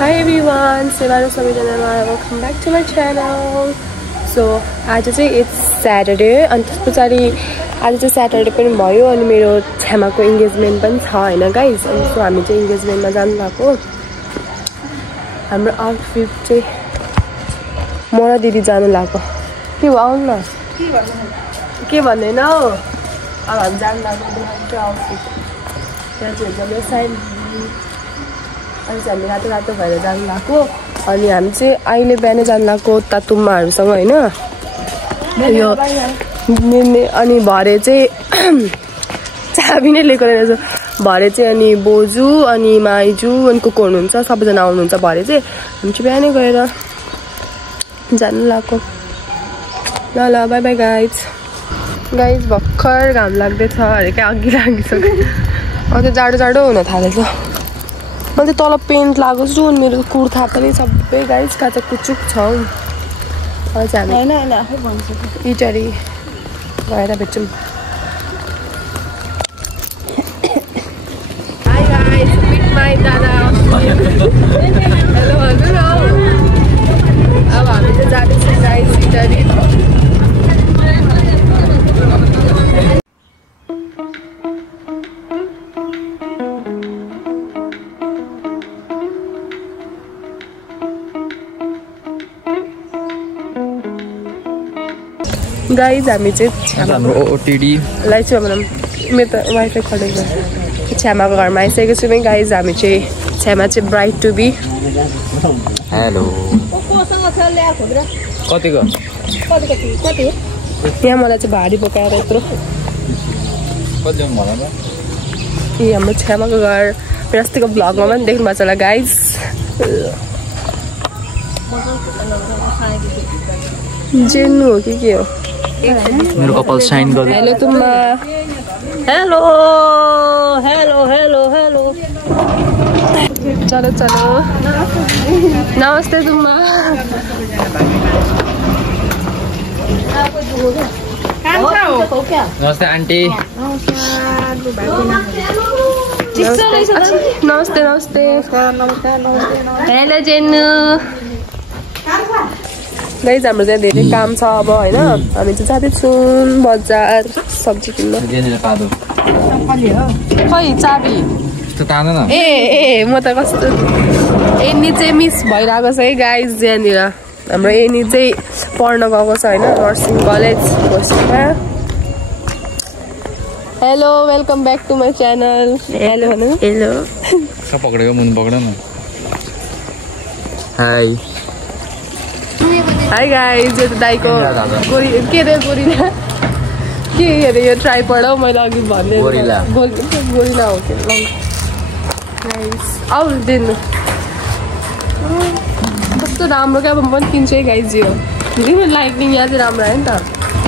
Hi everyone, welcome back to my channel. So आज चाहिँ it's Saturday अनि त्यसपछि आज चाहिँ Saturday पनि भयो अनि मेरो छ्यामाको engagement पनि छ हैन गाइस। अनि सो हामी चाहिँ engagement मा जानु भएको। हाम्रो आउटफिट चाहिँ म र दिदी जानु लाग्यो। के हो आउनु न। के भन्दैन हौ। अब हामी जानु लाग्यो त्यो आउटफिट। यहाँ चाहिँ हुन्छ मेरो साइन अनि हामी रातो भएर जानु लाग्यो। अनि हामी चाहिँ अहिले बिहानै जानु लाग्यो तातुम्माहरुसँग हैन। यो अनि भरे चाहिँ चाबी नै लिएको रहेछ। भरे चाहिँ अनि बोजू अनि माइजू अनि को हुनुहुन्छ सबैजना आउनुहुन्छ भरे चाहिँ हामी चाहिँ बिहानै गएर जानु लाग्यो। ल ल बाइ बाइ गाइज। गाइज भर्खर घाम लाग्दैछ अरे के अघि लागिसक्यो। अझ जाडो हुन थालेछ। मैले तल पेन्ट लगाएको छु अनि मेरो कुर्ता पनि सबै गाइस काचा कुचुक छ। अझ हामी हैन आफै भन्छु इटरी गएर भेट्छौँ। हाई गाइस मिट माई दादा। हेलो हजुर। अब हामी चाहिँ जाँदैछौँ गाइस इटरी। गाइज हामी चाहिँ छ्यामाको ओटिडी लाइक चाहिँ भनौँ मेरो त वाइफाई खोलेको छ्यामाको घरमा आइसकेको छु नि गाइज। हामी चाहिँ छ्यामा चाहिँ ब्राइड टु बी। हेलो कतिको यहाँ मलाई चाहिँ भारी बोकाएर यत्रो। ए हाम्रो छ्यामाको घर अस्तिको भ्लगमा पनि देख्नु भएको छ होला गाइज। जेन्नु हो कि के हो मेरो कपाल साइन गर्दै। हेलो तुम्मा। Hello hello hello hello. चलो चलो नमस्ते तुम्मा। नमस्ते आन्टी। नमस्ते नमस्ते। हेलो जेन्नु। गाइज हाम्रो चाहिँ धेरै काम छ अब हैन। हामी चाहिँ जाँदैछौँ बजार सब्जी किन्न। खै चाबी ए म त कस्तो एनी चाहिँ मिस भइरहेको छ है गाइज। यहाँनिर हाम्रो एनी चाहिँ पढ्न गएको छ हैन नर्सिङ कलेज होस्टमा। Hello welcome back to my channel. Hello भन्नु। हेलो पक्रेको मुन पक्रेन। Hi hi guys. यो त दाइको गोरी के अरे गोरिला के अरे यो ट्राइपड हो मैले अघि भन्ने गोरिला हो के गाइज। आउ दिनु कस्तो राम्रो क्या। अब म पनि किन्छु है गाइज। यो लाइटिङ यहाँ चाहिँ राम्रो आयो नि त।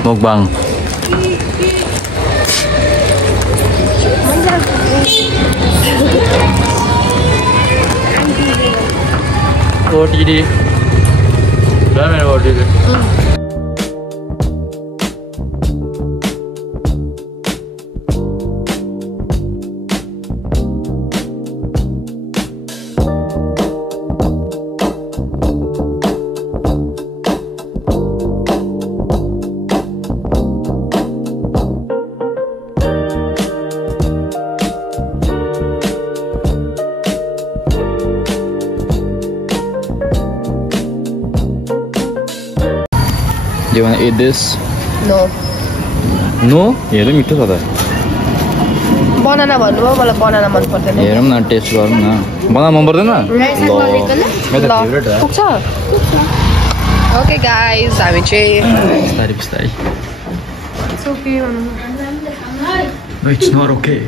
मुकबाङ ओटिडी मेरो ओटिडी। Do you want to eat this? No. No? हेरौँ मिठो छ त। बनाना भन्नुभयो मलाई बनाना मन पर्दैन। हेरौँ न टेस्ट गरौँ न। बनाना मन पर्दैन? मेरो फेभरेट हो। पुग्छ। ओके गाइज हामी चाहिँ बिस्तारै बिस्तारै। It's okay भन्नु। No, it's not okay.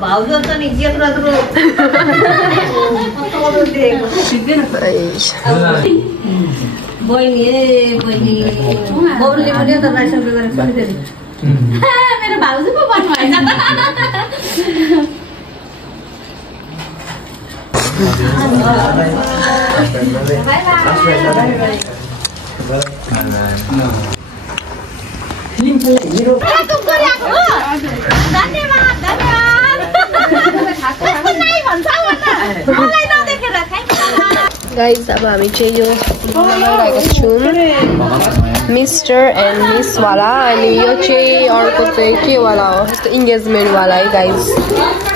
भाउजू त नि यत्रो मेरो भाउजू पो भन्नु भएन गाइस अब हामी चाहिँ यो लगाइरहेको छौँ मिस्टर एन्ड मिस वाला अनि यो चाहिँ अर्को चाहिँ के वाला हो यस्तो इन्गेजमेन्ट वाला है गाइस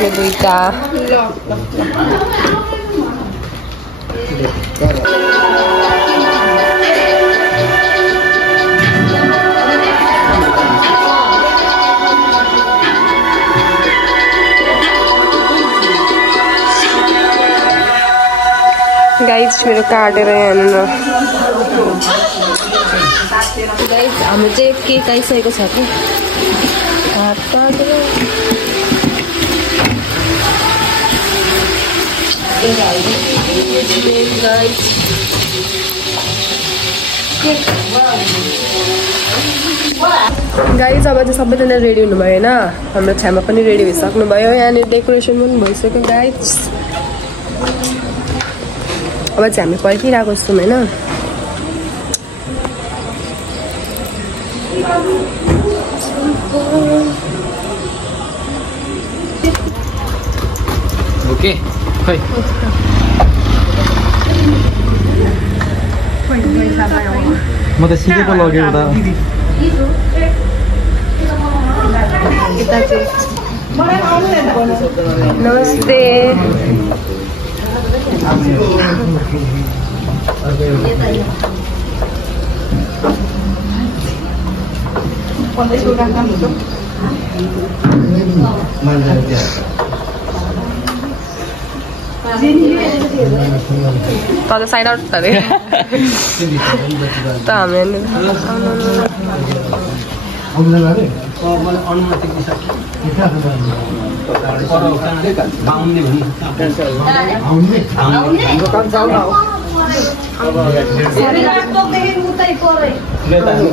यो दुईटा गाइस मेरो काटेर हेर्नु न गाइस हाम्रो चाहिँ केक आइसकेको छ कि गाइस अब चाहिँ सबैजना रेडी हुनुभयो होइन हाम्रो छ्यामा पनि रेडी भइसक्नु भयो यहाँनिर डेकोरेसन पनि भइसक्यो गाइस अब चाहिँ हामी पर्खिरहेको छौँ होइन ओके खै म त सिकेको लग्यो त नमस्ते तल साइड आउट अरे त हामी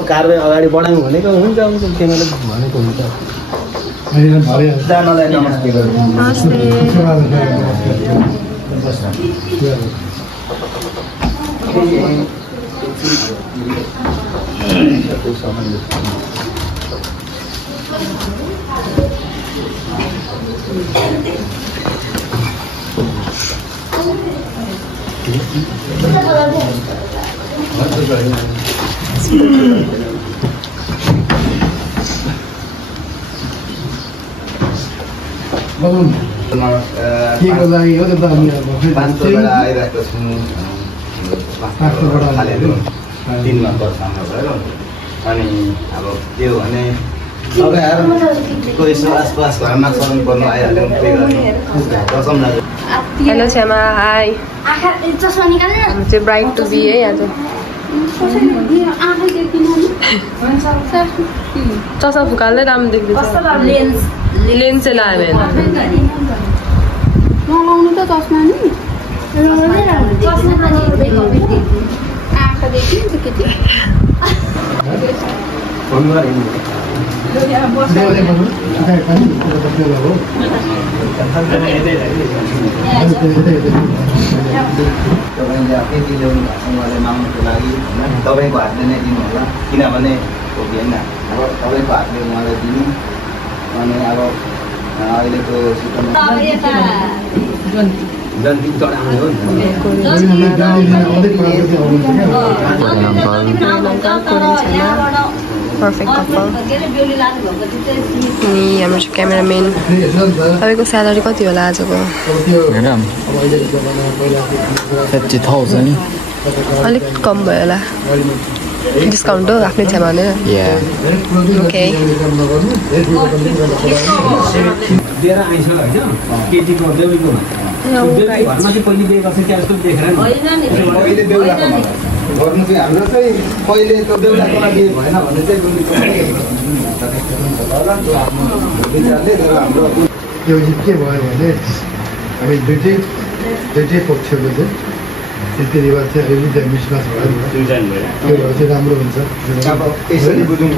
कार्य अगाडि बढाउँ भनेको हुन्छ तिमीले भनेको हुन्छ केको लागि हो त हामी अब 5 बेला आइरहेको छु 5 बेला खालेको 3 मा बस्नु भयो अनि अब त्यो भने कोही यसो आसपास घरमा चलन पर्नु आइहाल्यो कसम लाग्यो हेलो छ्यामा हाई हामी चाहिँ ब्राइड टु बी है यहाँ चसा फुकाल्दै राम्रो देख्दैछ लेन्स चाहिँ लगायो लगाउनु त चस्मा नि आँखा देखि नि त केटी तपाईँले आफ्नै ल्याउनु भएको माग्नुको लागि तपाईँको हातले नै दिनु होला किनभने होइन अब तपाईँको हातले उहाँलाई दिनु अनि अब अहिलेको जन्ती चढाउने हो पर्फेक्ट कपाल अनि हाम्रो चाहिँ क्यामेराम्यान तपाईँको स्यालेरी कति होला आजको 50,000 अलिक कम भयो होला डिस्काउन्ट हो आफ्नै छ्यामा भनेर ओके गर्नु चाहिँ हाम्रो चाहिँ पहिले त्यो बेहुलाको लागि भएन भने चाहिँ हाम्रो त्यो के भयो भने हामी दुइटै पक्षको चाहिँ त्यति रिवाज चाहिँ अलिअलि मिसम्याच भयो नि त्यो भएर चाहिँ राम्रो हुन्छ अब यसरी बुझौँ न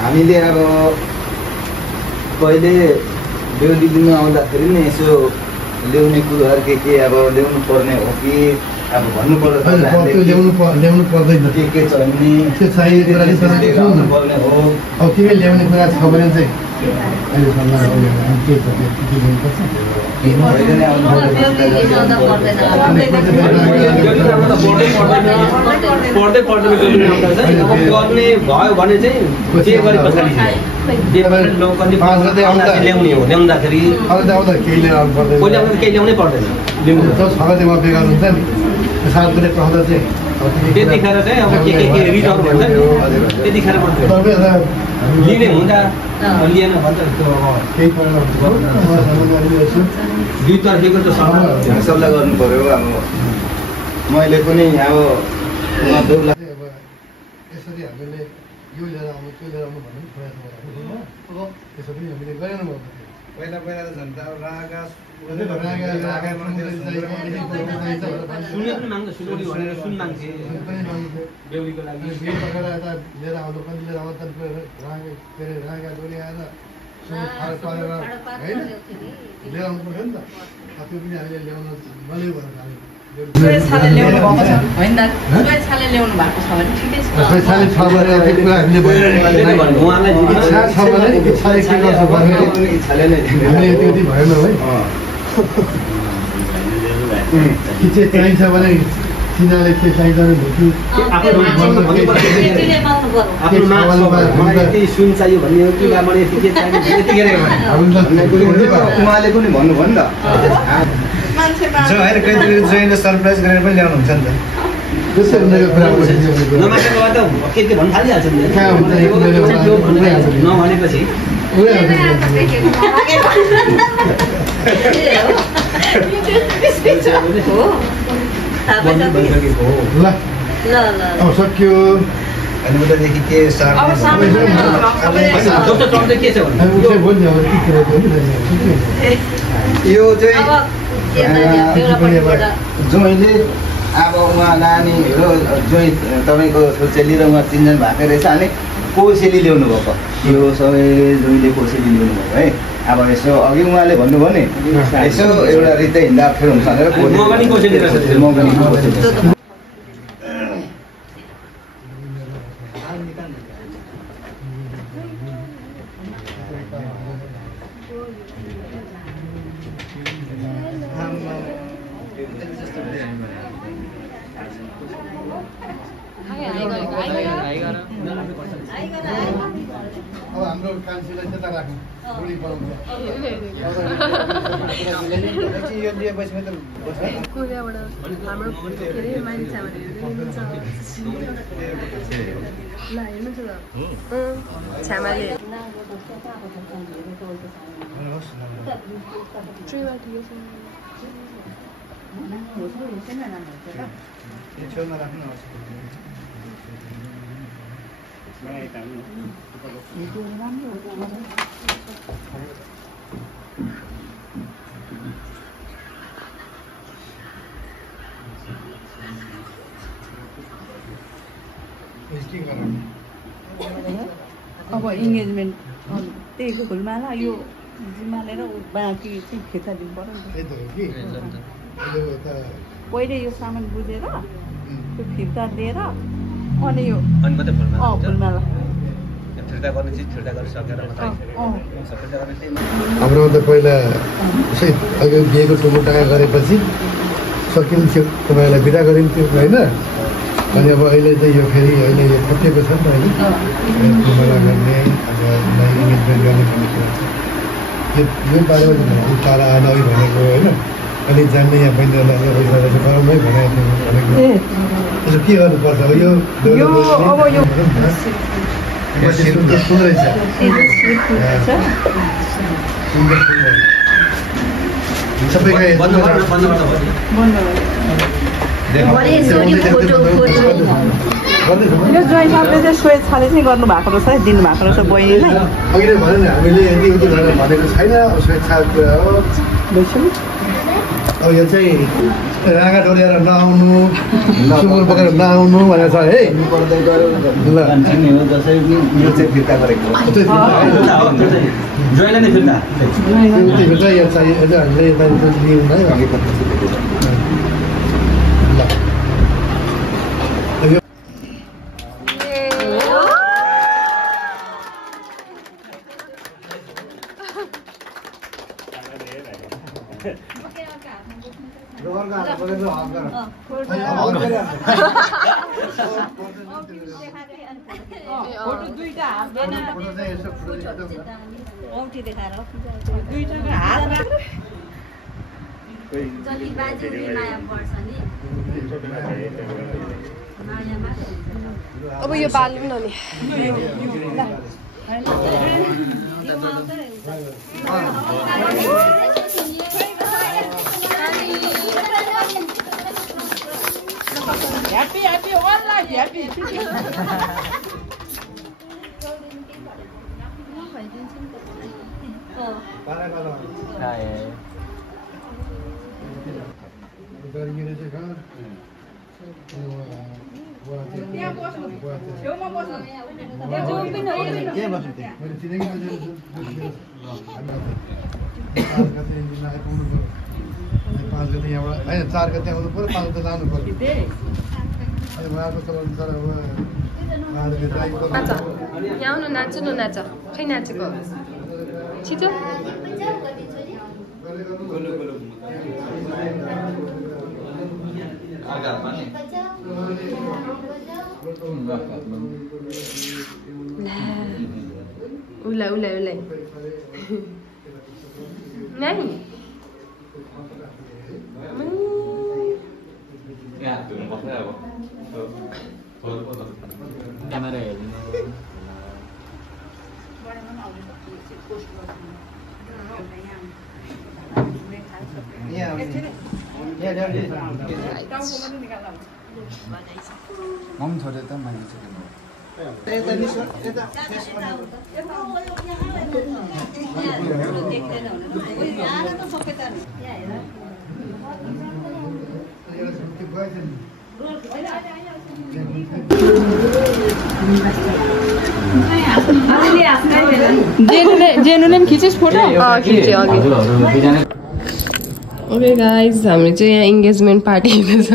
हामीले अब पहिले बेहुली लिनु आउँदाखेरि नि यसो ल्याउने कुरोहरू के अब ल्याउनु पर्ने हो कि अब भन्नु ल्याउनु पर्दैन के चाहिने त्यो चाहिएको कुरा चाहिँ पर्ने हो अब तिमी ल्याउने कुरा छ भने चाहिँ अहिलेसम्म के छ के ल्याउनुपर्छ पढ्दै गर्ने भयो भने चाहिँ के गरे पछाडि ल्याउने हो ल्याउँदाखेरि केही ल्याउनु पर्दैन केही ल्याउनै पर्दैन सगतिमा बेकार हुन्छ नि सात बजे पढ्दा चाहिँ त्यतिखेर चाहिँ अब के रिजर्भ भन्छ नि त्यतिखेर मात्रै लिने हुन्छ लिएन भन्छ केही दुईतर्फीको त सल्लाह गर्नु पर्यो अब मैले पनि अब यसरी हामीले यो लिएर आउनु त्यो लिएर आउनु भन्ने प्रयास गर्नु त्यसो पनि हामीले गरेनौँ पहिला त झन् अब रागा सुनौली भनेर सुन माग्थे बेहुलीको लागि लिएर आउनु पनि लिएर आउँदा रागा डोली आएर पारेर होइन लिएर आउनु पऱ्यो नि त त्यो पनि हामीले ल्याउन नल्याउ भनेर भएन है चाहिन्छ भने तिनीहरूले के चाहिन्छ सुन चाहियो भन्ने हो कि उहाँले पनि भन्नुभयो नि त जोइनले सरप्राइज गरेर पनि ल्याउनुहुन्छ नि त के भन्नु थालिहाल्छ नभनेपछि सक्यो उतादेखि के यो चाहिँ जोइले अब उहाँ नानीहरू जोइ तपाईँको छोरीचेली र उहाँ तिनजना भएको रहेछ अनि कोसेली ल्याउनु भएको यो सबै जोइले कोसेली ल्याउनु भएको है अब यसो अघि उहाँले भन्नुभयो नि यसो एउटा रित्दै हिँड्दा अप्ठ्यारो हुन्छ भनेर अब हाम्रो कान्छीलाई त्यता राख्नु बुढी बनाउँछ कोरियाबाट हाम्रो के अरे मान्छे ल हेर्नुहोस् न छ्यामाले अब इन्गेजमेन्ट त्यही फुलमाला यो जिम्मालेर बाँकी चाहिँ फिर्ता दिनु पर्यो नि पहिले यो सामान बुझेर त्यो फिर्ता दिएर अनि यो फुलमाला हाम्रो त पहिला उसै अहिले बिहेको टुमुटाका गरेपछि सकिन्थ्यो तपाईँलाई बिदा गरिन्थ्यो होइन अनि अब अहिले चाहिँ यो फेरि अहिले यो थपिएको छ नि त अहिले टुमुटा गर्ने अब इन्गेजमेन्ट गर्ने भन्ने कुरा छ यो बारेमा तारा आएन अघि भनेको होइन अलिक जान्ने यहाँ बहिनीहरूलाई गरौँ है भनेको त्यसो के गर्नुपर्छ अब यो सुन्दर रहेछ सबैका यो जोइ साहबले चाहिँ स्वेच्छाले चाहिँ गर्नुभएको रहेछ है दिनुभएको रहेछ बहिनीलाई अघि नै भन्यो नि हामीले यति भनेको छैन स्वेच्छा कुरा हो अब यो चाहिँ राँगा डोर्याएर नआउनु सुँगुर बोकेर नआउनु भनेर छ है पर्दै गयो ल नि हो जसरी यो चाहिँ फिर्ता गरेको जोइनले नै फिर्ता त्यो चाहिँ यो चाहिँ हामीले लिउँ है अघि फोटो दुईटा हात औँठी देखाएर दुईटाको हात राख्नु जति बाजे माया पर्छ नि अब यो बाल्नु न नि ह्याप्पी ह्याप्पी अनलाइक ह्याप्पी त्यहाँ बस्नु छेउमा बस्नु त्यहाँ जो पनि के बस्नु मैले चिनेको मान्छेहरू पाँच गते यहाँबाट होइन 4 गते आउनु पऱ्यो 5 गते जानु पऱ्यो अनि उहाँको चलाउनु तर अब नाच यहाँ आउनु नाच्नु न नाच खै नाचेको छिटो उसलाई उसलाई उसलाई नाइ क्यामेरा हेर्नु मम छोडेर त मैले जेनुले पनि खिचेस् फोटो खिच्यो अघि ओके गाइज हामी चाहिँ यहाँ इन्गेजमेन्ट पार्टी हेर्दैछ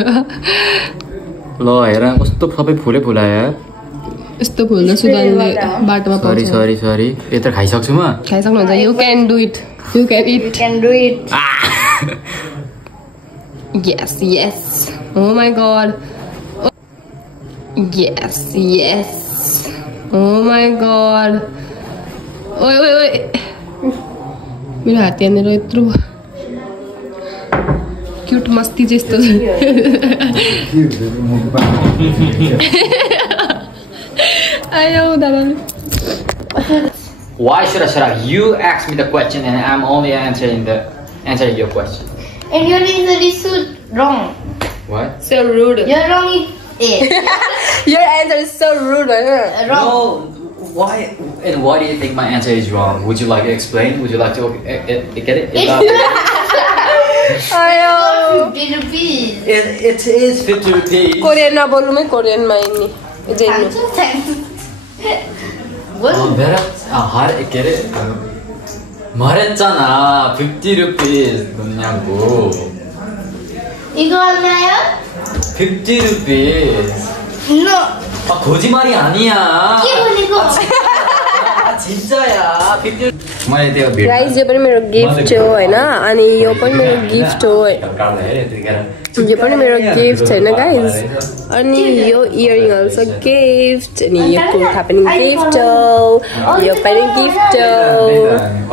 ल हेर कस्तो सबै फुलै फुलायो यस्तो फुल्दा सुगानले बाटोमा सरी सरी सरी यत्रो खाइसक्छु म खाइसक्नुहुन्छ you can do it you can it can do it Yes, yes. Oh my god. Yes, yes. Oh my god. Oi, oi, oi. मेरो हात यहाँनिर यत्रो क्युट मस्ती जस्तो आयो दादाले Why should I shut up? You asked me the question and I'm only answering your question. And your answer is so wrong. What? So rude. You're wrong. Your answer is so rude. Wrong. No. Why? And why do you think my answer is wrong? Would you like to explain? Would you like to get it? आयो 50 rupees. It is 50 rupees. Korean नबोल्नु मै कोरियनमा यिनी जेन्नु मेरा हर के अरे 말했잖아 50 rupees 뭐냐고 이거 얼마요? 50 rupees No. 아 거짓말이 아니야 이거 진짜야 50 मैले त्यो video guys यो पनि मेरो गिफ्ट हो हैन अनि यो पनि मेरो गिफ्ट हो यो पनि मेरो गिफ्ट हैन गाइस अनि यो इयरिङ अल्सो गिफ्ट अनि यो कुर्ता पनि गिफ्ट हो यो पनि गिफ्ट हो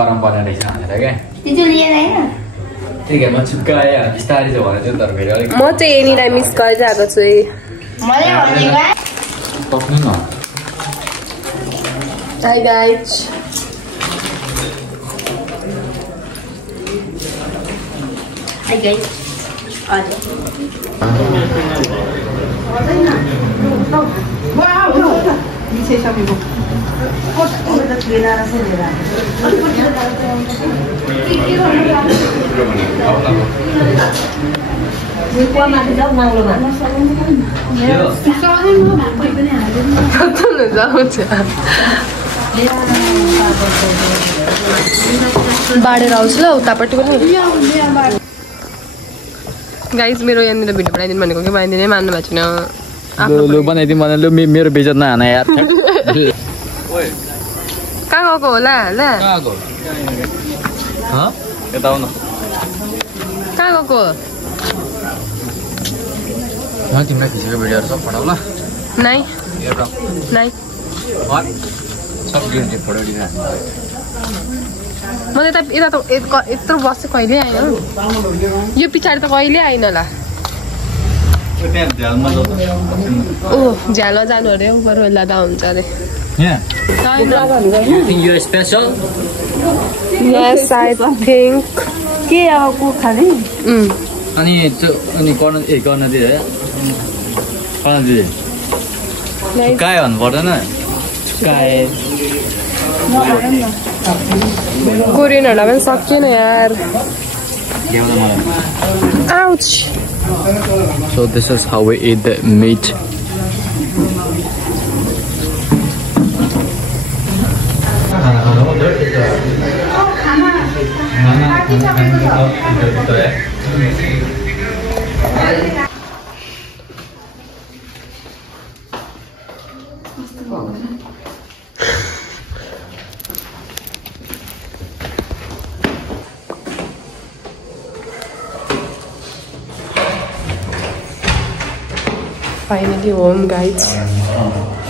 परम्परा रहेछ भनेर के तिजो लिएर हैन ठीक है म चुक्काए बिस्तारै चाहिँ भने त्यो तर फेरि अलिक म चाहिँ यनीलाई मिस गरिरहेको छु मलाई भनेको सक्नु न हाय गाइस हाय गाइस हजुर पिसाइसकेको बाढेर आउँछु ल उतापट्टि पनि गाइज मेरो यहाँनिर भिडियो बनाइदिनु भनेको कि बनाइदिनै मान्नु भएको छैन लु बनाइदिउँ भने लु मेरो बेइज्जत नहाना यार कहाँ गएको होला ल यता आउनु कहाँ गएको तिमीलाई खिचेको भिडियोहरू सब पठाउ ल नाइ नाइ सब फोटो दिनु म त यता त यत्रो बस्छु कहिले आएन यो पछाडि त कहिले आइन ल ओ झ्यालमा जानु अरे ऊपर लाँदा हुन्छ अरे Yes, I think. के अब को खाने अनि गर्न दिए है गर्न दिए चुकायो भन्नु पर्दैन कोरियनहरूलाई पनि सक्दैन यार Ouch. So this is how we eat the meat. Finally home, guys.